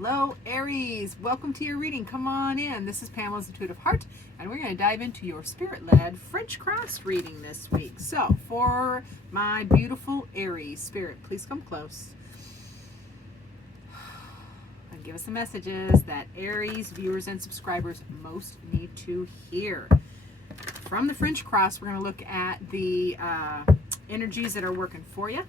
Hello, Aries. Welcome to your reading. Come on in. This is Pamela's Intuitive Heart, and we're going to dive into your spirit-led French cross reading this week. So, for my beautiful Aries spirit, please come close and give us the messages that Aries viewers and subscribers most need to hear. From the French cross, we're going to look at the energies that are working for you.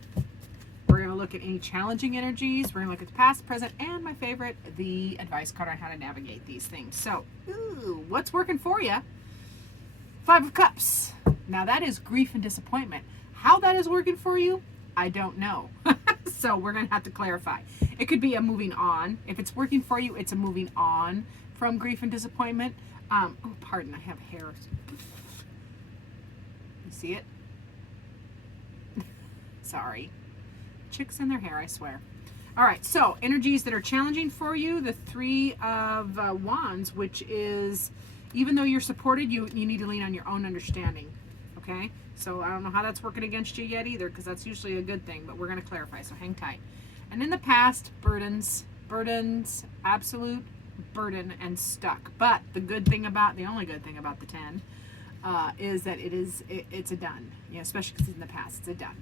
We're going to look at any challenging energies. We're going to look at the past, present, and my favorite, the advice card on how to navigate these things. So, what's working for you? Five of Cups. Now, that is grief and disappointment. How that is working for you, I don't know. So, we're going to have to clarify. It could be a moving on. If it's working for you, it's a moving on from grief and disappointment. Oh, pardon, I have hair. You see it? Sorry. Chicks in their hair, I swear. All right, so energies that are challenging for you, the Three of Wands, which is, even though you're supported, you need to lean on your own understanding, okay? So I don't know how that's working against you yet either, because that's usually a good thing, but we're going to clarify, so hang tight. And in the past, burdens, absolute burden and stuck. But the only good thing about the 10 is that it's a done, especially because it's in the past, it's a done.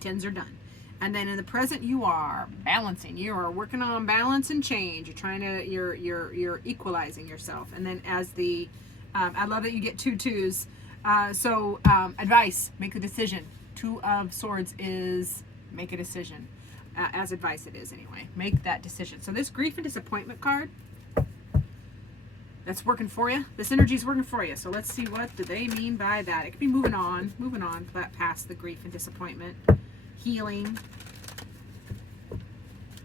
10s are done. And then in the present, you are balancing. You are working on balance and change. You're equalizing yourself. And then as the, I love that you get 2 2s. Advice, make a decision. 2 of Swords is make a decision. As advice it is anyway. Make that decision. So this grief and disappointment card, that's working for you. This energy is working for you. So let's see, what do they mean by that? It could be moving on past the grief and disappointment. Healing,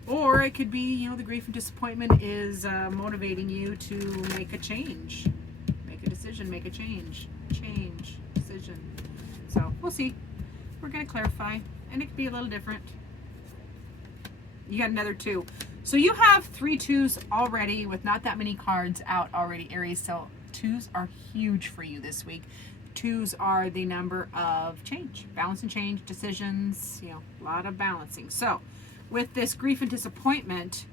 or it could be, the grief and disappointment is motivating you to make a change, make a decision, make a change, decision. So we'll see. We're going to clarify, and it could be a little different. You got another 2. So you have 3 2s already with not that many cards out already, Aries. So 2s are huge for you this week. 2s are the number of change, balance and change, decisions, a lot of balancing. So with this grief and disappointment,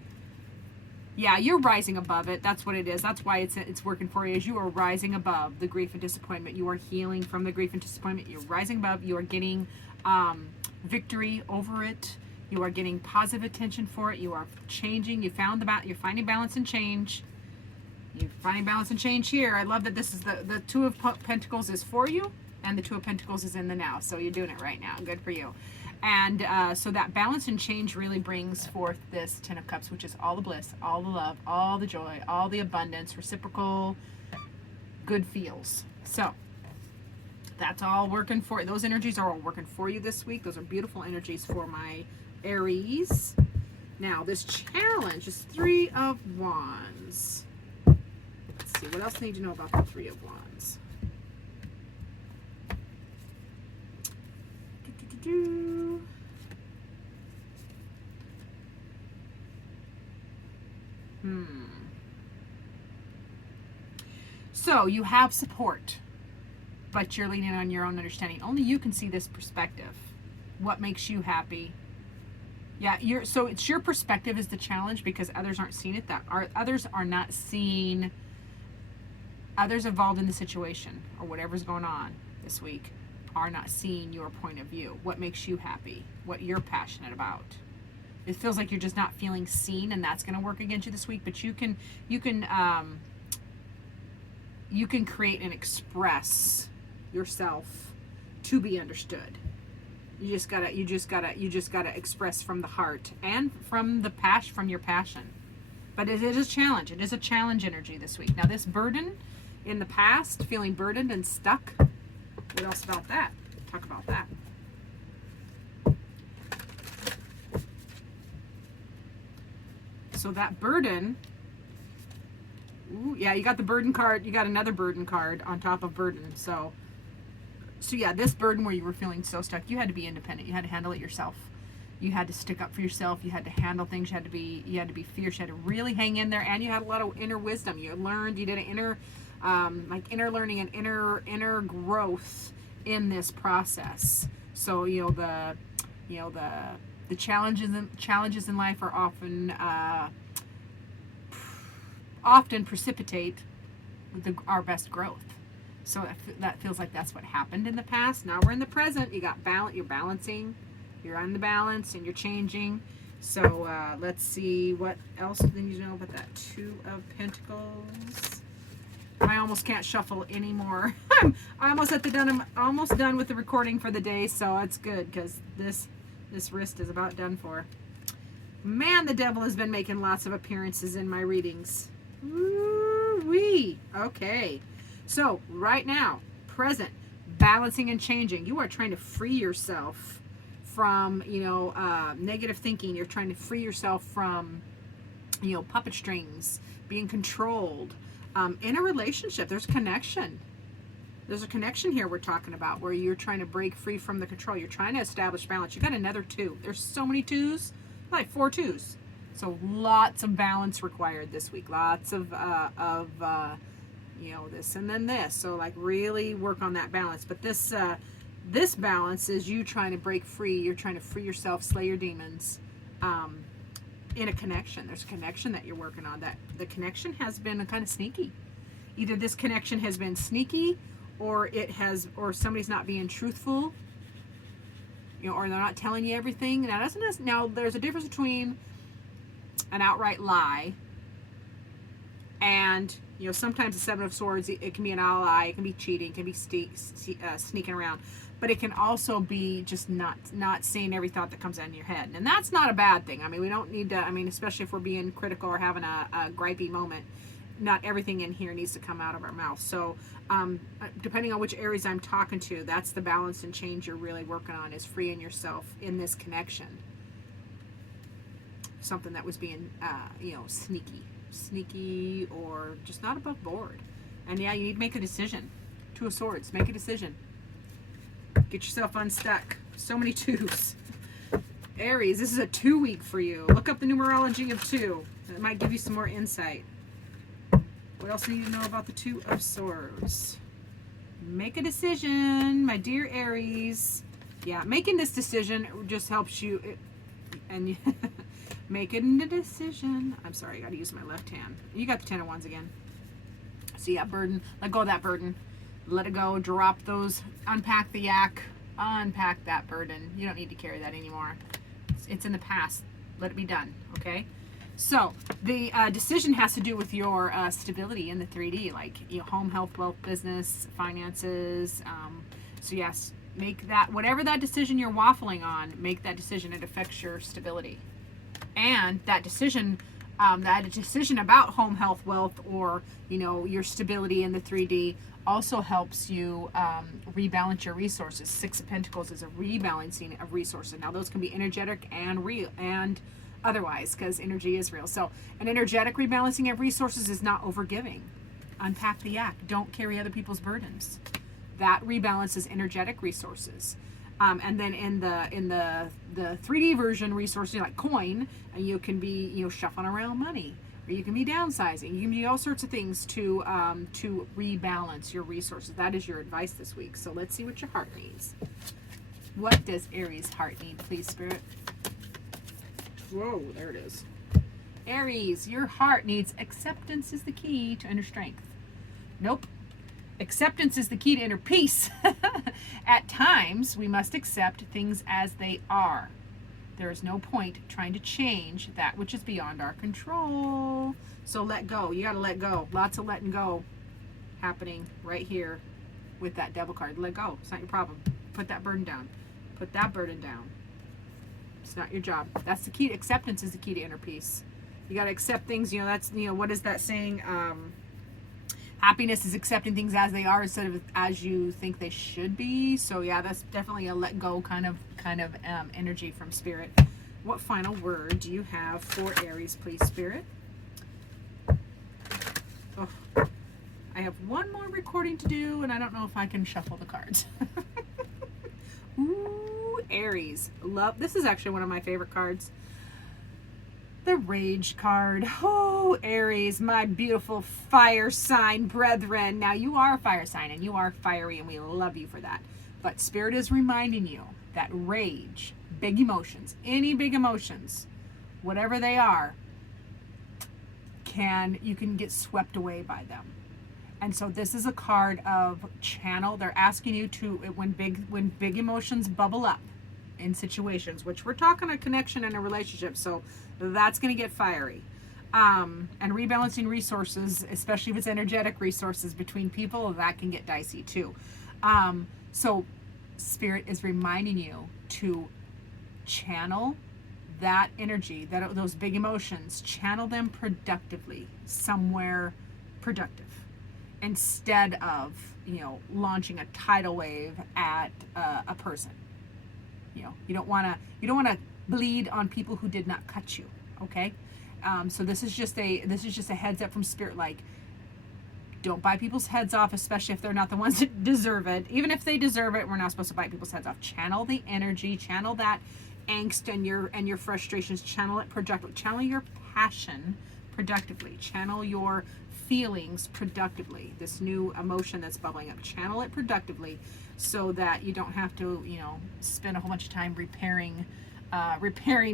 yeah, you're rising above it. That's what it is. That's why it's working for you, is you are rising above the grief and disappointment. You are healing from the grief and disappointment. You're rising above. You are getting victory over it. You are getting positive attention for it. You are changing. You're finding balance and change. You're finding balance and change here. I love that this is the 2 of Pentacles is for you, and the 2 of Pentacles is in the now. So you're doing it right now. Good for you. And so that balance and change really brings forth this 10 of Cups, which is all the bliss, all the love, all the joy, all the abundance, reciprocal, good feels. So that's all working for you. Those energies are all working for you this week. Those are beautiful energies for my Aries. Now, this challenge is 3 of Wands. Let's see, what else do you need to know about the 3 of Wands? So you have support, but you're leaning on your own understanding. Only you can see this perspective. What makes you happy? Yeah, so it's your perspective is the challenge, because others aren't seeing it. Others are not seeing. Others involved in the situation or whatever's going on this week are not seeing your point of view. What makes you happy? What you're passionate about? It feels like you're just not feeling seen, and that's going to work against you this week. But you can create and express yourself to be understood. You just gotta express from the heart and from your passion. But it is a challenge. It is a challenge energy this week. Now, this burden in the past, feeling burdened and stuck. What else about that? Talk about that. So that burden. Ooh, yeah, you got the burden card. You got another burden card on top of burden. So yeah, this burden where you were feeling so stuck, you had to be independent. You had to handle it yourself. You had to stick up for yourself. You had to handle things. You had to be fierce. You had to really hang in there, and you had a lot of inner wisdom. You learned. You did an inner learning and inner growth in this process. So the challenges in life are often often precipitate our best growth. So that feels like that's what happened in the past. Now we're in the present. You got balance. You're balancing. You're on the balance, and you're changing. So let's see what else do you know about that Two of Pentacles. I almost can't shuffle anymore. I'm almost almost done with the recording for the day, so it's good because this wrist is about done for. Man, the devil has been making lots of appearances in my readings. Woo-wee. Okay. So, right now, present, balancing and changing. You are trying to free yourself from, negative thinking. You're trying to free yourself from, puppet strings, being controlled. In a relationship, there's connection. There's a connection here we're talking about where you're trying to break free from the control. You're trying to establish balance. You got another 2. There's so many 2s, like 4 2s. So lots of balance required this week. Lots of this and then this. So like really work on that balance. But this balance is you trying to break free. You're trying to free yourself, slay your demons. In a connection. There's a connection that you're working on. That the connection has been kind of sneaky. Either this connection has been sneaky, or somebody's not being truthful, or they're not telling you everything. Now there's a difference between an outright lie and sometimes the Seven of Swords, it can be an ally, it can be cheating, it can be sneaking around, but it can also be just not saying every thought that comes out in your head, and that's not a bad thing. I mean, we don't need to, especially if we're being critical or having a gripey moment, not everything in here needs to come out of our mouth. So depending on which Aries I'm talking to, that's the balance and change you're really working on, is freeing yourself in this connection. Something that was being sneaky or just not above board. And yeah, you need to make a decision. 2 of Swords, make a decision. Get yourself unstuck. So many 2s. Aries, this is a 2 week for you. Look up the numerology of 2. That might give you some more insight. What else do you need to know about the 2 of Swords? Make a decision, my dear Aries. Yeah, making this decision just helps you. Making a decision. I'm sorry, I got to use my left hand. You got the 10 of Wands again. So yeah, burden. Let go of that burden. Let it go. Drop those. Unpack the yak. Unpack that burden. You don't need to carry that anymore. It's in the past. Let it be done. Okay? So the decision has to do with your stability in the 3D, like home, health, wealth, business, finances. So yes, make that, whatever that decision you're waffling on, make that decision. It affects your stability. And that decision about home, health, wealth, or your stability in the 3D also helps you rebalance your resources. 6 of Pentacles is a rebalancing of resources. Now those can be energetic and real and otherwise, because energy is real. So an energetic rebalancing of resources is not overgiving. Unpack the yak. Don't carry other people's burdens. That rebalances energetic resources. And then in the 3D version, resources like coin, and you can be shuffling around money, or you can be downsizing. You can do all sorts of things to rebalance your resources. That is your advice this week. So let's see what your heart needs. What does Aries' heart need, please, Spirit? Whoa, there it is. Aries, your heart needs acceptance is the key to inner strength. Nope. Acceptance is the key to inner peace. At times, we must accept things as they are. There is no point trying to change that which is beyond our control. So let go. You got to let go. Lots of letting go happening right here with that Devil card. Let go. It's not your problem. Put that burden down. Put that burden down. It's not your job. That's the key. Acceptance is the key to inner peace. You got to accept things. That's, what is that saying? Happiness is accepting things as they are instead of as you think they should be. So yeah, that's definitely a let go kind of energy from Spirit. What final word do you have for Aries, please, Spirit? Oh, I have one more recording to do, and I don't know if I can shuffle the cards. Ooh, Aries. Love. This is actually one of my favorite cards. The Rage card. Oh, Aries, my beautiful fire sign brethren. Now, you are a fire sign, and you are fiery, and we love you for that. But Spirit is reminding you that rage, big emotions, any big emotions, whatever they are, can get swept away by them. And so this is a card of channel. They're asking you to, when big emotions bubble up in situations, which we're talking a connection and a relationship, so that's going to get fiery. And rebalancing resources, especially if it's energetic resources between people, that can get dicey too. So Spirit is reminding you to channel that energy, those big emotions, channel them productively, somewhere productive, instead of, launching a tidal wave at a person. You don't want to bleed on people who did not cut you. Okay. So this is just a heads up from Spirit, like, don't bite people's heads off, especially if they're not the ones that deserve it. Even if they deserve it, we're not supposed to bite people's heads off. Channel the energy, channel that angst and your frustrations, channel it productively. Channel your passion productively. Channel your feelings productively. This new emotion that's bubbling up, channel it productively, so that you don't have to, spend a whole bunch of time repairing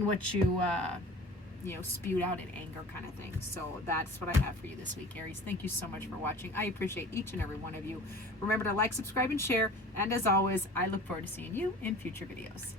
what you spewed out in anger, kind of thing. So that's what I have for you this week, Aries. Thank you so much for watching. I appreciate each and every one of you. Remember to like, subscribe, and share. And as always, I look forward to seeing you in future videos.